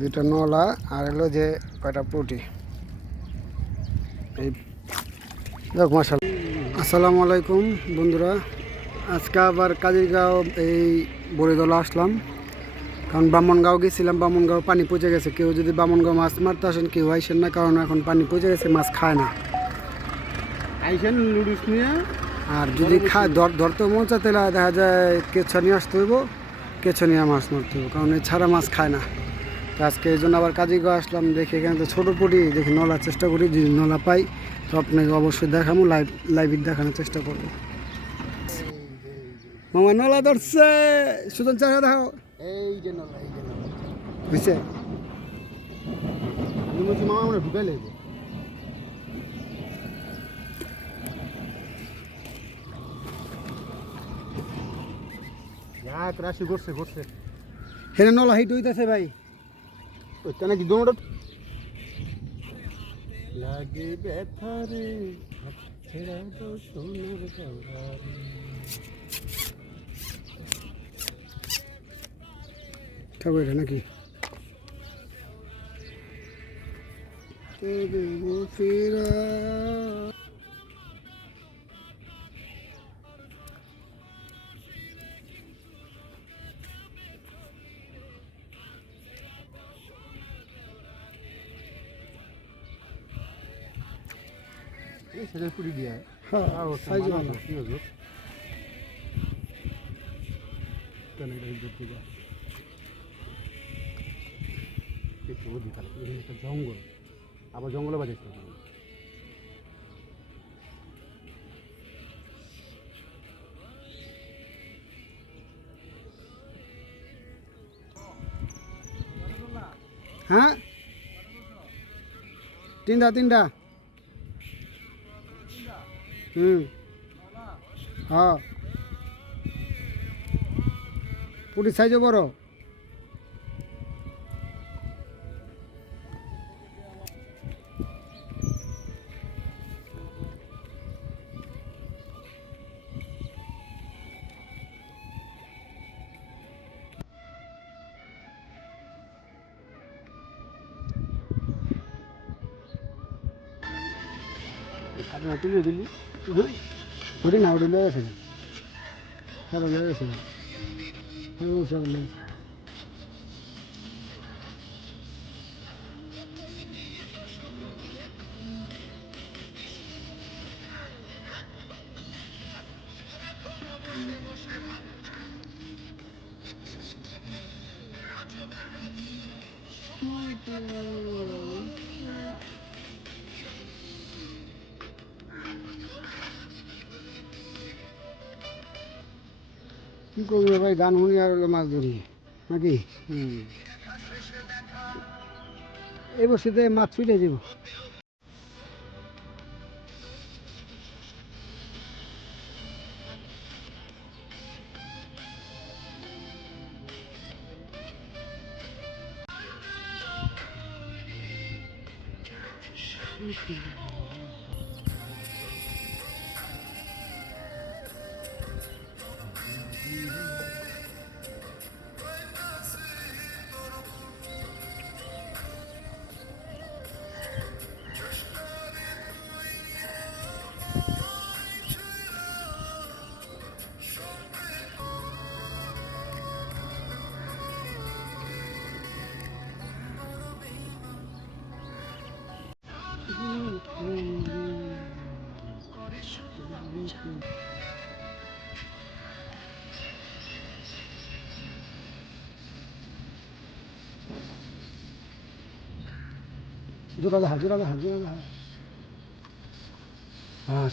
দুটো নলা আর হলো যে কয়টা পুটি। এই দেখ মশাল আসসালামু আলাইকুম বন্ধুরা। আজকে আবার কাজিরগাঁও এই বড়িদলা আসলাম। কারণ বামনগাঁও গেছিলাম বামনগাঁও পানি পচে গেছে। কেউ যদি বামনগাঁও মাছ মারতে আসেন কেউ আইসেন না কারণ এখন পানি পচে গেছে মাছ খায় না। আইসেন নুডলস নিয়ে। আর যদি খায় ধর ধরতে মন চায় তাহলে দেখা যায় কেঁচা নিয়ে আসতে হইব কেঁচা নিয়ে মাছ মারতে হইব কারণ এই ছাড়া মাছ খায় না। আজকে এই জন্য আবার কাজে গিয়ে আসলাম দেখি এখানে তো ছোটো পুটি দেখি নলার চেষ্টা করি যদি নলা পাই তো আপনাকে অবশ্যই দেখাবো লাইভ লাইভ দেখানোর চেষ্টা করব। মামা নলা ধরছে! সুতন চাষা দেখো এই যে নলা এই যে নলা। বুঝছে? মামা আমরা ঢুকে লেগে এক রাশি হেনে নলা হিট হইতেছে ভাই। ওইটা নাকি দোনোটা লাগে ব্যথা রে ছেড়া তো সোনার গঙ্গা রে। খাব এটা নাকি ফিরা সেটা পুরি দিয়ে হ্যাঁ সাইজ সাইজ ভালো কি হলো? কেন এটা ভিতর থেকে একটু ওদিকে তাহলে একটা জঙ্গল। আবার জঙ্গলে বাজাইছে হ্যাঁ? তিনটা তিনটা। হুম হ্যাঁ পুটি সাইজও বড় আপনার তুলে দিলি পুটি না উঠে লেগেছে সব লেগেছে হ্যাঁ সব লেগেছে কি করব ভাই? গান শুনি আর মাছ ধরি নাকি? এই বসিতে মাছ ছুটে যাব। জোড়া দেখা জোড়া দেখা জোড়া দেখা হ্যাঁ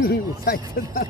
সব সাইজটা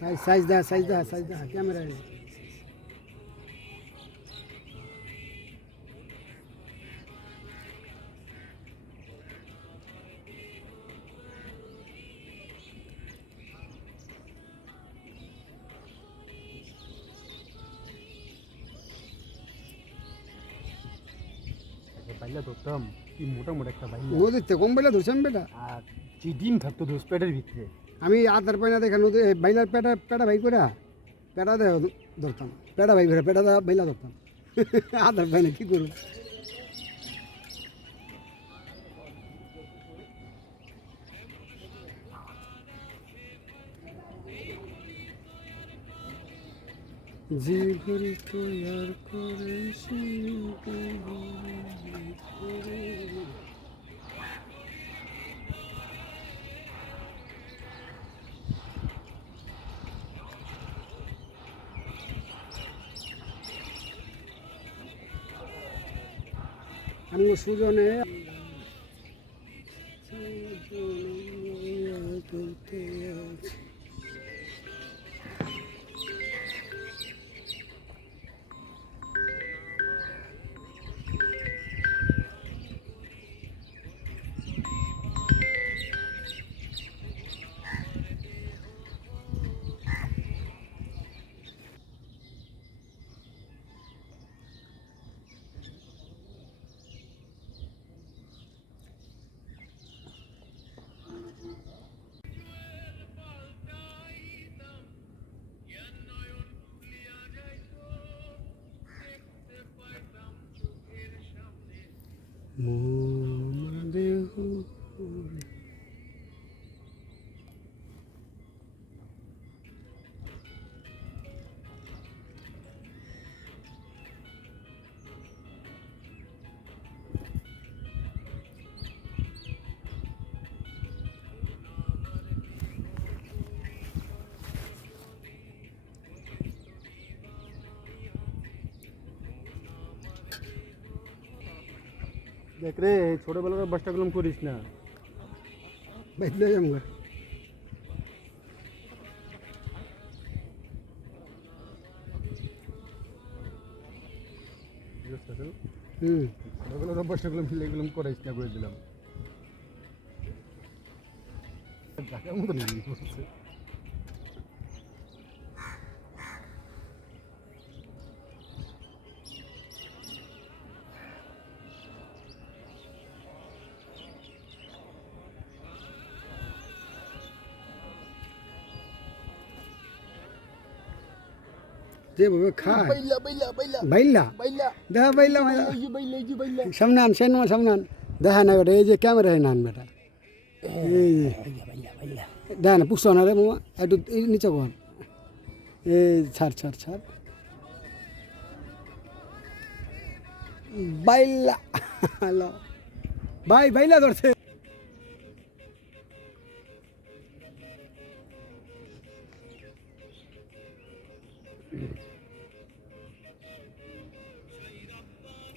সাইজ সাইজ দা সাইজ দা সাইজ দা ক্যামেরা বাইলা ধরতাম। কি মোটা মোটা একটা বাইলা নদীতে কম বেলা ধরছেন বেটা। আর যে ডিম থাকতো দোষ পেটের ভিতরে। আমি আধার পাইনা দেখা নদী বাইলার পেটা পেটা ভাই করে পেটা দে ধরতাম। পেটা ভাই করে পেটা বাইলা ধরতাম। আধার পাইনা কি করব? জি ঘড়ি তৈয়ার করে আমি সুজনে মন দেখ রে ছোটবেলার বাসটা কলম করিস না। বাইলে যাব হুম। ছোটবেলার বাসটা কলম ফেলে করাইস না করে দিলাম। মতো নিয়ে পড়ছে যেভাবে খায় বাইলা বাইলা বাইলা বাইল্লা বাইলা দেখা বাইল্লা মাইলা এই যে বাইলা এই যে বাইলা সামনে আন সেন সামনে আন দেখা না বেটা এই যে ক্যামেরা আন বেটা এই যে বাইলা বাইলা বাইলা দেখা না পুষো না রে মামা একটু এই নিচে কর এই ছাড় ছাড় ছাড় বাইল্লা হ্যালো ভাই বাইলা ধরছে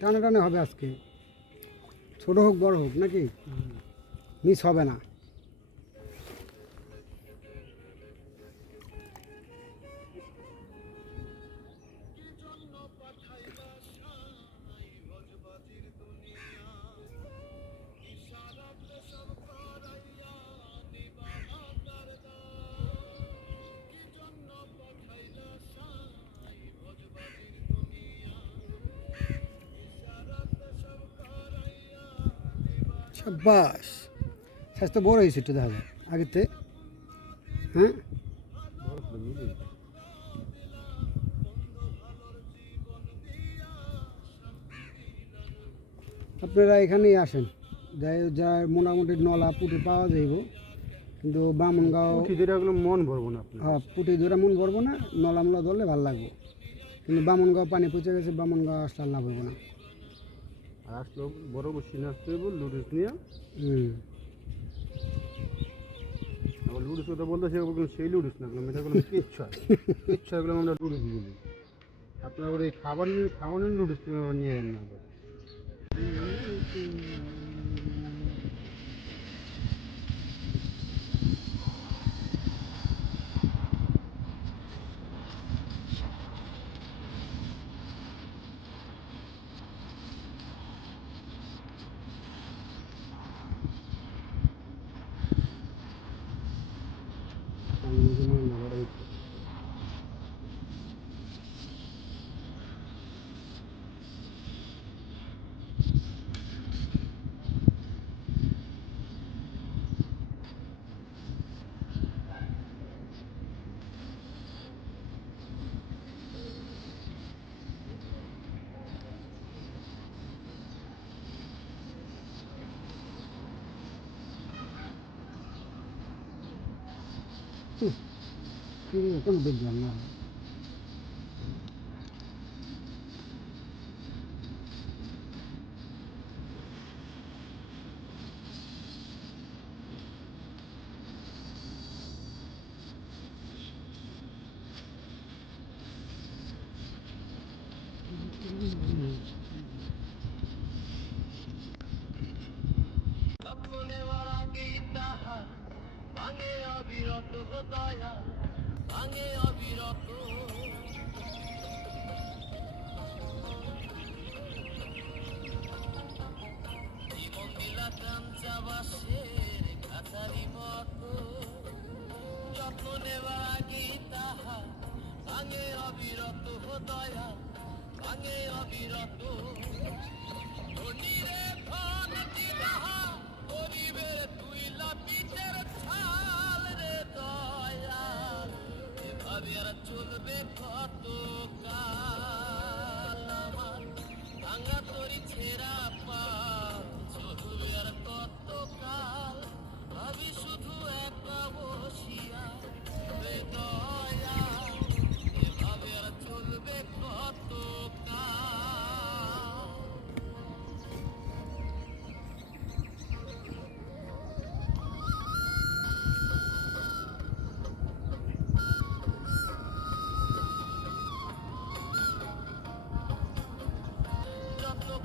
টানাটানে হবে আজকে। ছোটো হোক বড় হোক নাকি? মিস হবে না। সাব্বাস। স্বাস্থ্য বড় হয়েছে একটু দেখা যায় আগেতে হ্যাঁ? আপনারা এখানেই আসেন। যাই যা মোটামুটি নলা পুটে পাওয়া যাইব। কিন্তু বামনগাঁও ধরে মন ভরবো না হ্যাঁ, পুটে ধরে মন ভরবো না নলা মলা ধরলে ভালো লাগবো। কিন্তু বামনগাঁও পানি পচে গেছে বামনগাঁও আসলে লাভ হব না। আসলো বড় বসি না আসতে হইব লুডুস নিয়ে আবার লুডুস কথা বলতে সে সেই লুডুস না এটা কোনো কিচ্ছু কিচ্ছু এগুলো আমরা লুডুস বলি আপনার ওই খাবার নিয়ে খাওয়ানোর লুডুস নিয়ে না Itu 有这么多人啊 ভাঙে অবিরত দয়া, ভাঙে অবিরত। জীবন দিলা কাঞ্চা বাসের কাছারি মতো। যত্ন নেওয়া আগে তাহা ভাঙে অবিরত দয়া, ভাঙে অবিরত। ধনী রে ধন দিলা করিবে তুই লাপিত চলবে কত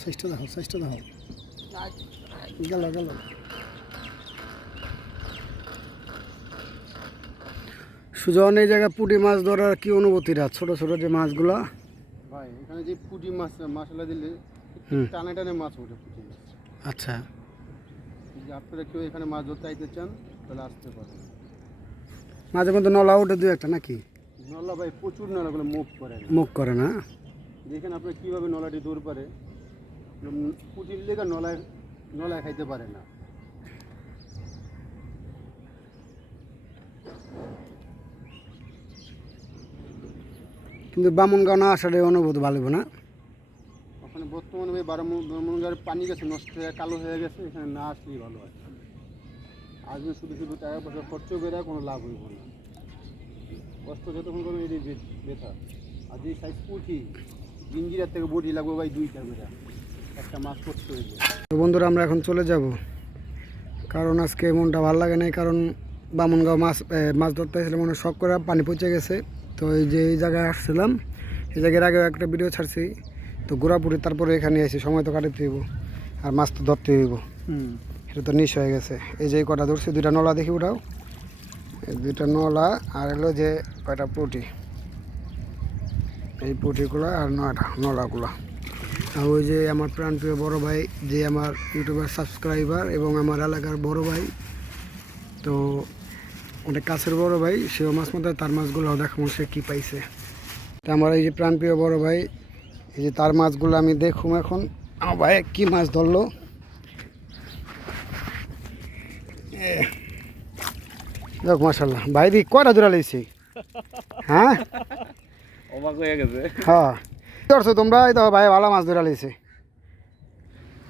সাইজটা দেখো সাইজটা দেখো গেল গেল। সুজন এই জায়গায় পুঁটি মাছ ধরার কি অনুভূতিটা? ছোট ছোট যে মাছগুলা? ভাই এখানে যে পুঁটি মাছ মশলা দিলে। টানে টানে মাছ ওঠে পুঁটি মাছ। আচ্ছা। আপনারা কেউ এখানে মাছ ধরতে আইতে চান তাহলে আসতে পারেন। মাঝে মধ্যে নলা উঠে দু একটা নাকি? নলা ভাই প্রচুর নলাগুলো মুভ করে মুখ করে না? দেখেন আপনি কীভাবে নলাটি দূর পারে। পুটির লেগে নলায় নলায় খাইতে পারে না। কিন্তু বামুনগাঁও না এই অনুভূতি ভালো না? ওখানে বর্তমানে ওই বারমুনগার পানি গেছে নষ্ট হয়ে কালো হয়ে গেছে এখানে না আসলেই ভালো হয়। আসবে শুধু শুধু টাকা পয়সা খরচ করে কোনো লাভ হইব না। কষ্ট যতক্ষণ করবে এটাই বে- বেথা। আর যে সাইজ পুঁটি গিঞ্জিরার থেকে বটি লাগবে ভাই দুইটা করে। একটা মাছ তো বন্ধুরা আমরা এখন চলে যাব। কারণ আজকে মনটা ভালো লাগে নাই কারণ বামনগাঁও মাছ মাছ ধরতে এসেছিলাম মনে শখ করে পানি পচে গেছে। তো এই যে এই জায়গায় আসছিলাম এই জায়গার আগে একটা ভিডিও ছাড়ছি। তো ঘোরাপুরি তারপরে এখানে এসে সময় তো কাটাতে হইব আর মাছ তো ধরতে হইব। হুম। এটা তো নিশ হয়ে গেছে। এই যে কটা ধরছি দুইটা নলা দেখি ওটাও এই দুইটা নলা আর হলো যে কয়টা পুটি। এই পুটিগুলো আর নয়টা নলাগুলো। আর ওই যে আমার প্রাণপ্রিয় বড় ভাই যে আমার ইউটিউবার সাবস্ক্রাইবার এবং আমার এলাকার বড় ভাই তো অনেক কাছের বড় ভাই সেও মাছ মতো তার মাছগুলো দেখাবো সে কী পাইছে। তো আমার এই যে প্রাণপ্রিয় বড় ভাই এই যে তার মাছগুলো আমি দেখুম এখন। আমার ভাই কী মাছ ধরলো? দেখ মাসাল্লাহ ভাই দি কয়টা দূরা লইছি? হ্যাঁ? হয়ে। হ্যাঁ তোমরা? এই তো ভাই ভালো মাছ ধরা লইছে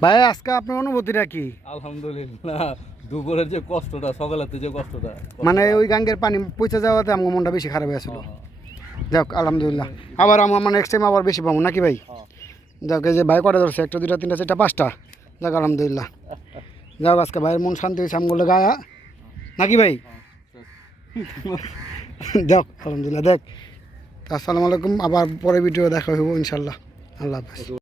ভাই আজকে আপনার অনুভূতিটা কি? আলহামদুলিল্লাহ দুপুরের যে কষ্টটা সকালের যে কষ্টটা মানে ওই গাঙ্গের পানি পচে যাওয়াতে আমার মনটা বেশি খারাপ হয়েছিল হ্যাঁ, যাক আলহামদুলিল্লাহ। আবার আমার মানে নেক্সট টাইম আবার বেশি পাবো নাকি ভাই? হ্যাঁ। যাক এই যে ভাই কটা ধরছে? একটা দুইটা তিনটা চারটা পাঁচটা। যাক আলহামদুলিল্লাহ। যাক আজকে ভাইয়ের মন শান্তি হয়েছে আমগুলো গায়া নাকি ভাই? যাক আলহামদুলিল্লাহ দেখ। আসসালামু আলাইকুম আবার পরে ভিডিও দেখা হইব ইনশাল্লাহ। আল্লাহ হাফেজ।